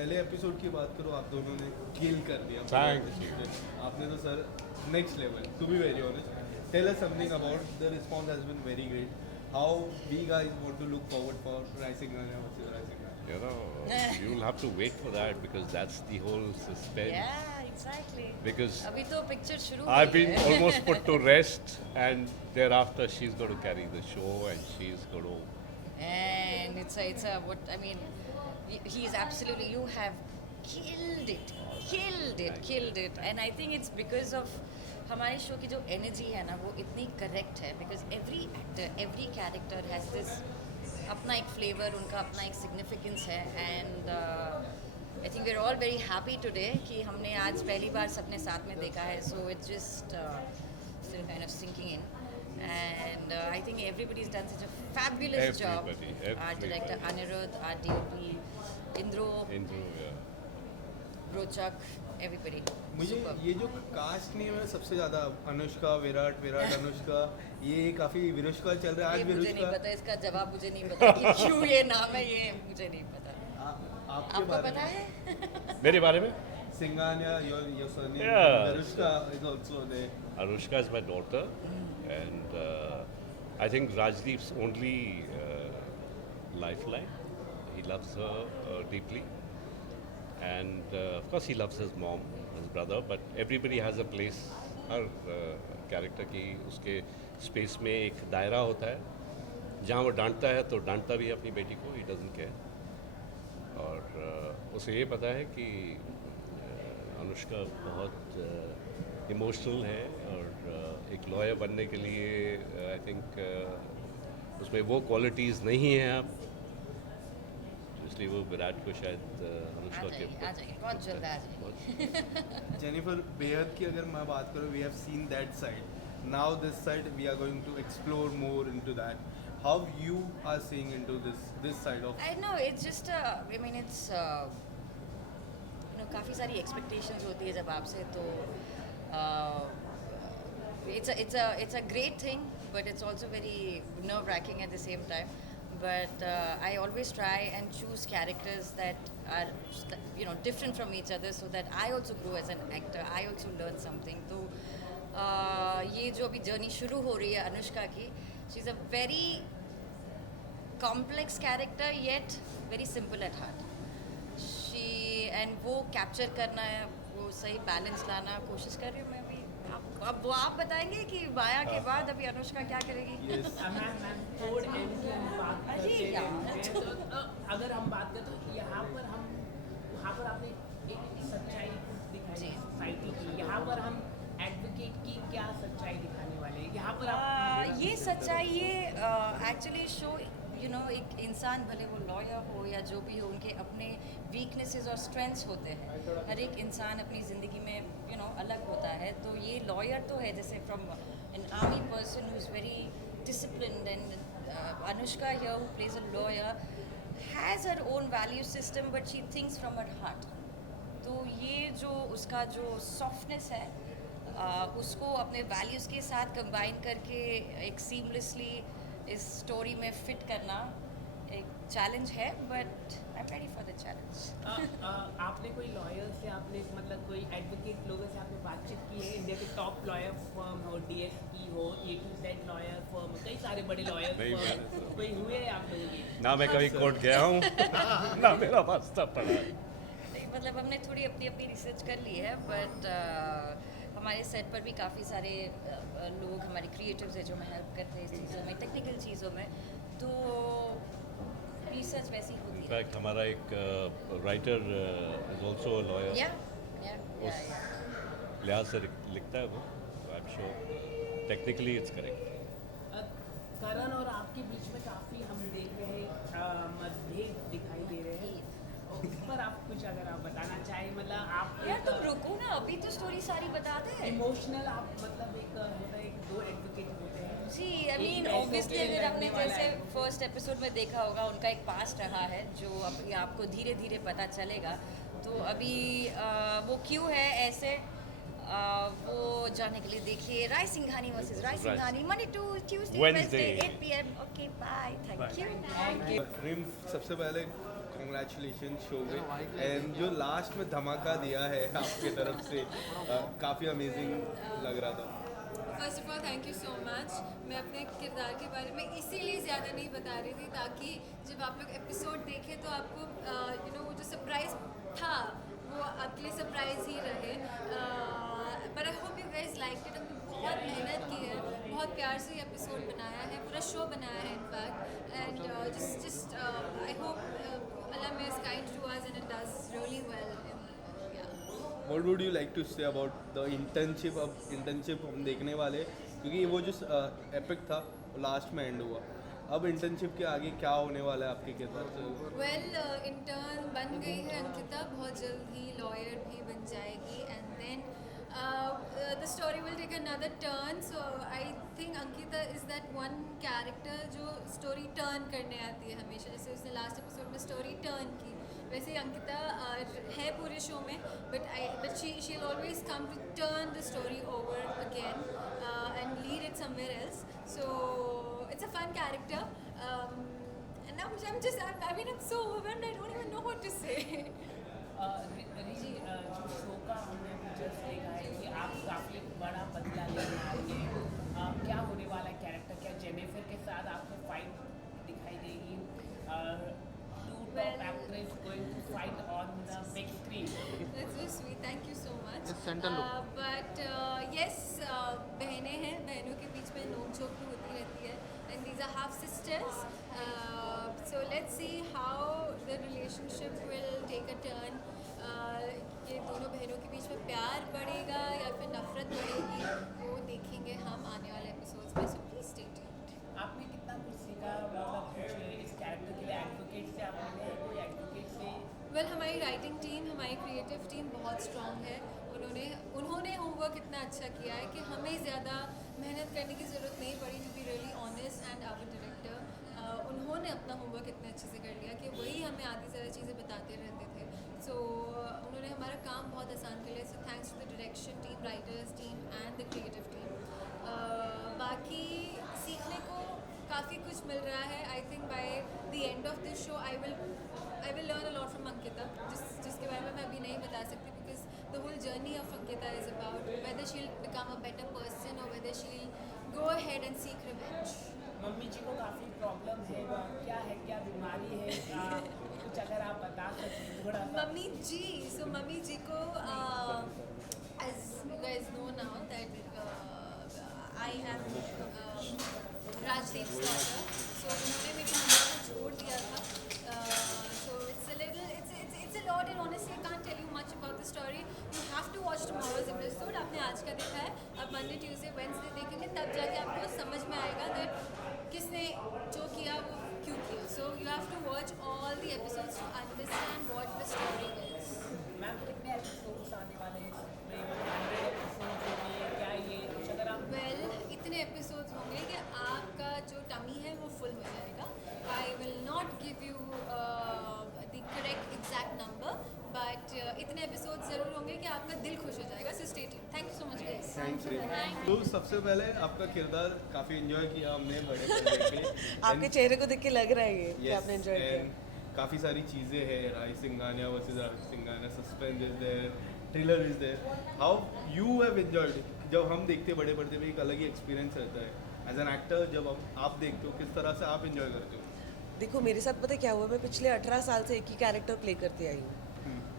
पहले एपिसोड की बात करो, आप दोनों ने किल कर दिया। Thank you. आपने तो sir next level, to be very honest. Tell us something about the response has been very great. How we guys want to look forward for rising गाना वर्सेस राइजिंग गाना। You know, you'll have to wait for that because that's the whole suspense. Yeah, exactly. Because अभी तो picture शुरू I've हुई been है। almost put to rest, and thereafter she's going to carry the show, and she's going to. And it's a what I mean, he is absolutely, you have killed it, and I think it's because of हमारे show की जो energy है ना वो इतनी correct है, because every actor every character has this अपना एक फ्लेवर, उनका अपना एक सिग्निफिकेंस है। And I think we are all very happy today कि हमने आज पहली बार सबने साथ में देखा है, so it's just still kind of sinking in. And I think everybody's done such a fabulous job. Our director Anirudh, our DOP Indro, Yeah. Rochak, everybody. मुझे Superb. ये जो कास्ट नहीं है सबसे ज़्यादा अनुष्का, विराट अनुष्का, ये काफ़ी विरुष्का चल रहा है ये आज। मुझे नहीं विरुष्का पता, इसका जवाब मुझे नहीं पता कि क्यों ये नाम है, ये मुझे नहीं पता। आपके आपको बारे पता में है? मेरे बारे में? Singhania, your surname, Yeah. Virushka is also there. Anushka is my daughter, and I think Rajdeep's only lifeline. He loves her deeply, and of course he loves his mom, his brother. But everybody has a place. Her character की उसके space में एक दायरा होता है जहाँ वो डांटता है तो डांटता भी है अपनी बेटी को, he doesn't care. और उसे ये पता है कि अनुष्का बहुत इमोशनल है, और एक लॉयर बनने के लिए आई थिंक उसमें वो क्वालिटीज़ नहीं हैं अब, इसलिए वो विराट को शायद अनुष्का के आ जाइए, बहुत जल्द आ जाइए। जेनिफर बेहद की अगर मैं बात करूँ, we have seen that side. Now this side we are going to explore more into that. How you are seeing into this side of. I know it's just I mean it's काफ़ी सारी expectations होती है जब आपसे, तो it's a great thing, but it's also very nerve-wracking at the same time. But I always try and choose characters that are different from each other, so that I also grow as an actor. I also learn something. तो ये जो अभी journey शुरू हो रही है अनुष्का की, she's a very complex character yet very simple at heart. And वो कैप्चर करना है, वो सही बैलेंस लाना कोशिश कर रही हूँ मैं भी। अब वो आप बताएंगे कि माया के बाद अभी अनुष्का क्या करेगी? अगर हम बात करें तो यहाँ पर आपने एक सच्चाई दिखाई सोसाइटी की, यहाँ पर हम एडवोकेट की क्या सच्चाई दिखाने वाले हैं यहाँ पर ये सच्चाई, ये एक्चुअली शो एक इंसान भले वो लॉयर हो या जो भी हो, उनके अपने वीकनेसेस और स्ट्रेंथ्स होते हैं। हर एक इंसान अपनी ज़िंदगी में अलग होता है, तो ये लॉयर तो है जैसे from an army person who is very disciplined, and Anushka here who plays a lawyer has her own value system but she thinks from her heart. तो ये जो उसका जो सॉफ्टनेस है उसको अपने वैल्यूज़ के साथ कंबाइन करके एक सीमलेसली इस स्टोरी में फिट करना एक चैलेंज है, but I am ready for the challenge. आपने कोई लॉयर से, आपने मतलब कोई एडवोकेट लोगों से आपने बातचीत की है? इंडिया के टॉप लॉयर फर्म हो, DSP हो, A to Z lawyer firm, कई सारे बड़े लॉयर फर्म कोई हुए हैं आप लोगों के? ना मैं कभी कोर्ट गया हूँ ना मेरा वास्ता पड़ा है। मतलब हमने थोड़ी अपनी रिसर्च कर ली है, बट हमारे सेट पर भी काफ़ी सारे लोग हमारे क्रिएटिव्स हैं जो हमें हेल्प करते हैं इस चीज़ों में, टेक्निकल चीज़ों में, तो रिसर्च वैसी होती है। इनफैक्ट हमारा एक writer is also a lawyer, उस लिहाज से लिखता है वो, I am sure technically it's correct. Karan और आपके बीच में काफ़ी हम देख रहे हैं मतभेद दिखाई दे रहे हैं, उस पर आप कुछ अगर आप बताना चाहें, मतलब आप यार तुम रुको ना, अभी तो स्टोरी सारी बता दे। इमोशनल आप मतलब एक होता है, एक दो एडवोकेट होते हैं जी, आई मीन ऑब्वियसली अगर आपने जैसे फर्स्ट एपिसोड में देखा होगा, उनका एक पास्ट रहा है जो अभी आपको धीरे धीरे पता चलेगा। तो अभी वो क्यों है ऐसे, वो जानने के लिए देखिए Raisinghani versus Raisinghani, Monday to Tuesday Wednesday 8 PM। Okay bye, thank you. Reem, सबसे पहले कॉन्ग्रेचुलेशन शो में, एंड जो लास्ट में धमाका दिया है आपकी तरफ से काफ़ी अमेजिंग लग रहा था. First of all thank you so much. मैं अपने किरदार के बारे में इसीलिए ज़्यादा नहीं बता रही थी ताकि जब आप लोग एपिसोड देखें तो आपको वो जो सरप्राइज था वो आपके लिए सरप्राइज ही रहे. But I hope you guys like it. हमने बहुत मेहनत की है, बहुत प्यार से ये एपिसोड बनाया है, पूरा शो बनाया है in fact. And just I hope Allah may is kind to us and it does really well. What would you like to say about the internship? अब internship हम देखने वाले, क्योंकि वो जो एपिक था वो लास्ट में एंड हुआ. अब इंटर्नशिप के आगे क्या होने वाला है आपके किरदार से? वेल इंटर्न बन गई है अंकिता, बहुत जल्द ही लॉयर भी बन जाएगी. And then the story will take another turn. So I think Ankita is that one character जो स्टोरी टर्न करने आती है हमेशा. जैसे उसने लास्ट एपिसोड में स्टोरी टर्न की, वैसे ही अंकिता है पूरे शो में. But she always come to turn the story over again and lead it somewhere else. So it's a fun character, and now I'm so overwhelmed. I don't even know what to say. Riji, जो show का हमने just देखा है कि आप काफ़ी बड़ा बदला लेने आएंगे. क्या होने वाला है कैरेक्टर? क्या जेनिफर के साथ आपको फाइट दिखाई देगी? Two top actress going to fight on the big screen. That's so sweet. Thank you so much. It's center look. But yes, बहनें हैं, बहनों के बीच में नोक-झोंक भी होती रहती है. And these are half sisters. So let's see how the relationship will take a turn. ये दोनों बहनों के बीच में प्यार बढ़ेगा या फिर नफरत बढ़ेगी, वो देखेंगे हम आने वाले एपिसोड्स में. So please stay tuned. आपने कितना कुछ सीखा, मतलब कुछ इस कैरेक्टर के लिए एडवोकेट से आपने कोई एडवोकेट से? वेल हमारी राइटिंग टीम, हमारी क्रिएटिव टीम बहुत स्ट्रॉन्ग है. उन्होंने होमवर्क इतना अच्छा किया है कि हमें ज़्यादा मेहनत करने की ज़रूरत नहीं पड़ी. To be really honest, and our director उन्होंने अपना होमवर्क इतने अच्छे से कर लिया कि वही हमें आधी ज़्यादा चीज़ें बताते रहते थे. सो उन्होंने हमारा काम बहुत आसान कर लिया. So thanks to the direction team, writers team and the creative team. बाकी सीखने को काफ़ी कुछ मिल रहा है. I think by the end of this show I will learn a lot from Ankita, जिसके बारे में मैं अभी नहीं बता सकती, because the whole journey of Ankita is about whether she will become a better person और whether she will go ahead and seek revenge. Mummy जी को काफ़ी प्रॉब्लम है, क्या है, क्या बीमारी है? कुछ अगर आप बता सकें थोड़ा. मम्मी जी, सो मम्मी जी को as you guys know now that I am Rajdeep's daughter. So उन्होंने मेरी मम्मा को छोड़ दिया था. So it's a lot, and honestly I can't tell you much about the story. You have to watch tomorrow's episode. आपने आज का देखा है, अब Monday, Tuesday, Wednesday देखेंगे, तब जाके आपको समझ में आएगा that किसने जो किया वो क्यों किया. So you have to watch all the episodes to understand what the story is. Ma'am कितने एपिसोड्स आने वाले हैं इसमें? 100 एपिसोड्स होंगे क्या ये? कुछ अगर आप वेल इतने एपिसोड्स होंगे कि आपका जो टमी है वो फुल हो जाएगा. I will not give you the correct exact number, but इतने एपिसोड्स ज़रूर होंगे कि आपका दिल खुश हो जाएगा. So stay tuned. Thank you so much guys. Thanks. तो सबसे पहले आपका किरदार काफ़ी एंजॉय किया हमने बड़े पर्दे पे. आपके चेहरे को देख के लग रहा है ये कि आपने एंजॉय किया. काफ़ी सारी चीज़ें हैं. Raisinghania versus Raisinghania, suspense is there, thriller is there. How you have enjoyed it? जब हम देखते बड़े पर्दे पे एक अलग ही एक्सपीरियंस रहता है. एज एन एक्टर जब आप देखते हो, किस तरह से आप एंजॉय करते हो? देखो मेरे साथ पता है क्या हुआ, मैं पिछले 18 साल से एक ही कैरेक्टर प्ले करती आई हूँ.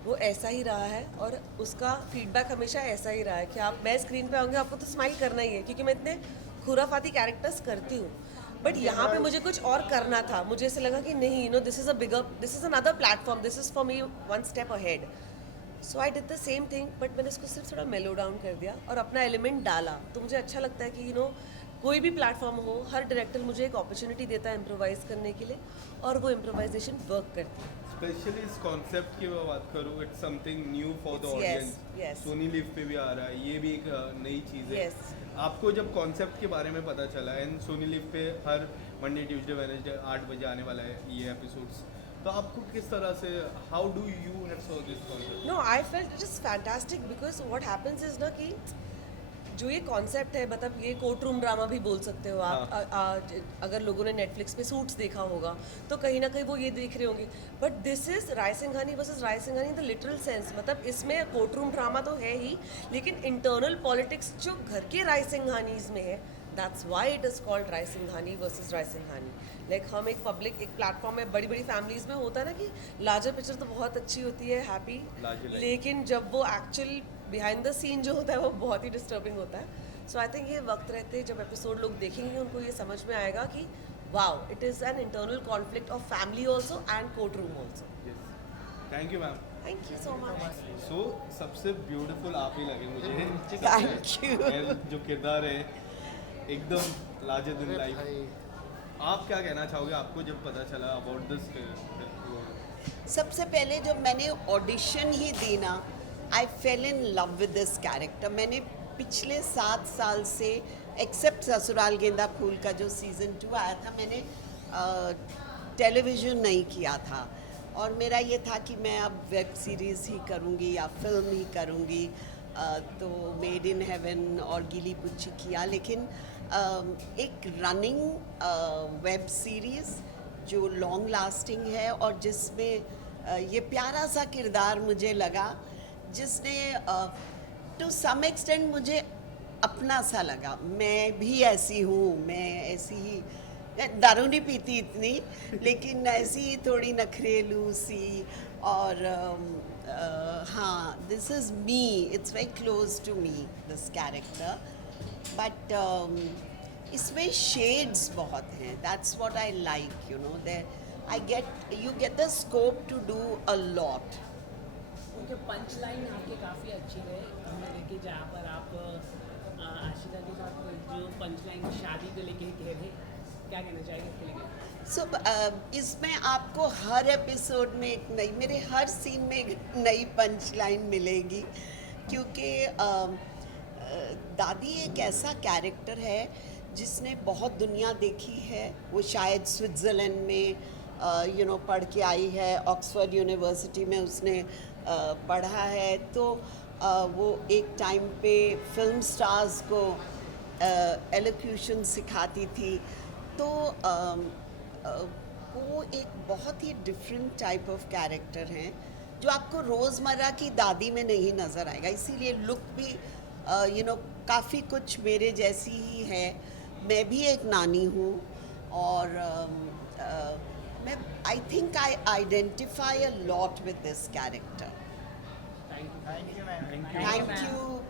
वो ऐसा ही रहा है और उसका फीडबैक हमेशा ऐसा ही रहा है कि आप मैं स्क्रीन पे आऊँगी आपको तो स्माइल करना ही है, क्योंकि मैं इतने खुराफाती कैरेक्टर्स करती हूँ. बट यहाँ पे मुझे कुछ और करना था. मुझे ऐसे लगा कि नहीं, this is another platform, this is for me one step ahead. So I did the same thing, but मैंने इसको सिर्फ थोड़ा मेलो डाउन कर दिया और अपना एलिमेंट डाला. तो मुझे अच्छा लगता है कि कोई भी प्लेटफॉर्म हो, हर डायरेक्टर मुझे एक अपॉर्चुनिटी देता है इम्प्रोवाइज़ करने के लिए, और वो इम्प्रोवाइजेशन वर्क करती है. स्पेशली इस कॉन्सेप्ट की मैं बात करूँ, it's something new for the audience. yes. Sony LIV पे भी आ रहा है, ये भी एक नई चीज़ है. Yes. आपको जब कॉन्सेप्ट के बारे में पता चला, एंड सोनी लिव पे हर मंडे, ट्यूसडे, वेडनेसडे 8 बजे आने वाला है ये एपिसोड्स, तो आपको किस तरह से, how do you have saw this concept? No, I felt it is fantastic because what happens is ना कि जो ये कॉन्सेप्ट है, मतलब ये कोर्ट रूम ड्रामा भी बोल सकते हो आप। अगर लोगों ने नेटफ्लिक्स पे सूट्स देखा होगा तो कहीं ना कहीं वो ये देख रहे होंगे, but this is Raisinghani versus Raisinghani in the literal sense. मतलब इसमें कोर्ट रूम ड्रामा तो है ही, लेकिन इंटरनल पॉलिटिक्स जो घर के रायसिंघानीज में है, that's why it is called Raisinghani versus Raisinghani. Like हम एक पब्लिक, एक प्लेटफॉर्म में, बड़ी बड़ी फैमिलीज में होता है ना कि लार्जर पिक्चर तो बहुत अच्छी होती है, हैप्पी, लेकिन जब वो एक्चुअल बिहाइंड द सीन जो होता है वो बहुत ही डिस्टर्बिंग होता है। सो आई थिंक ये वक्त रहते जब एपिसोड लोग देखेंगे उनको ये समझ में आएगा कि wow, it is an internal conflict of family also and court room also. Thank you ma'am. Thank you so much. So सबसे ब्यूटीफुल आप ही लगे मुझे। Thank you. जो किरदार है एकदम लार्जर देन लाइफ। आप क्या कहना चाहोगे, आपको जब पता चला अबाउट दिस? सबसे पहले जब मैंने ऑडिशन ही दी ना, I fell in love with this character. मैंने पिछले 7 साल से, एक्सेप्ट ससुराल गेंदा फूल का जो सीज़न 2 आया था, मैंने टेलीविज़न नहीं किया था, और मेरा ये था कि मैं अब वेब सीरीज़ ही करूँगी या फिल्म ही करूँगी। तो मेड इन हेवन और गीली पुच्ची किया, लेकिन एक रनिंग वेब सीरीज़ जो लॉन्ग लास्टिंग है और जिसमें ये प्यारा सा किरदार मुझे लगा, जिसने टू सम एक्सटेंट मुझे अपना सा लगा। मैं भी ऐसी हूँ, मैं ऐसी ही, दारू नहीं पीती इतनी, लेकिन ऐसी ही थोड़ी नखरेलू सी, और हाँ, this is me, it's very close to me this character, but इसमें शेड्स बहुत हैं। That's what I like, you know, you get the scope to do a lot. उनके पंच लाइन आपके काफ़ी अच्छी रहे, हमने देखी जहाँ पर आप आशिका के साथ जो पंच लाइन शादी को लेके कह रहे, क्या कहना चाहेंगे इसके लिए? सो इसमें आपको हर एपिसोड में एक नई, मेरे हर सीन में एक नई पंच लाइन मिलेगी, क्योंकि दादी एक ऐसा कैरेक्टर है जिसने बहुत दुनिया देखी है। वो शायद स्विट्ज़रलैंड में यू नो पढ़ के आई है, ऑक्सफोर्ड यूनिवर्सिटी में उसने पढ़ा है, तो वो एक टाइम पे फिल्म स्टार्स को एलोक्यूशन सिखाती थी। तो वो एक बहुत ही डिफरेंट टाइप ऑफ कैरेक्टर हैं जो आपको रोज़मर्रा की दादी में नहीं नज़र आएगा। इसीलिए लुक भी यू नो काफ़ी कुछ मेरे जैसी ही है। मैं भी एक नानी हूँ, और मैं I think I identify a lot with this character. Thank you. Thank you.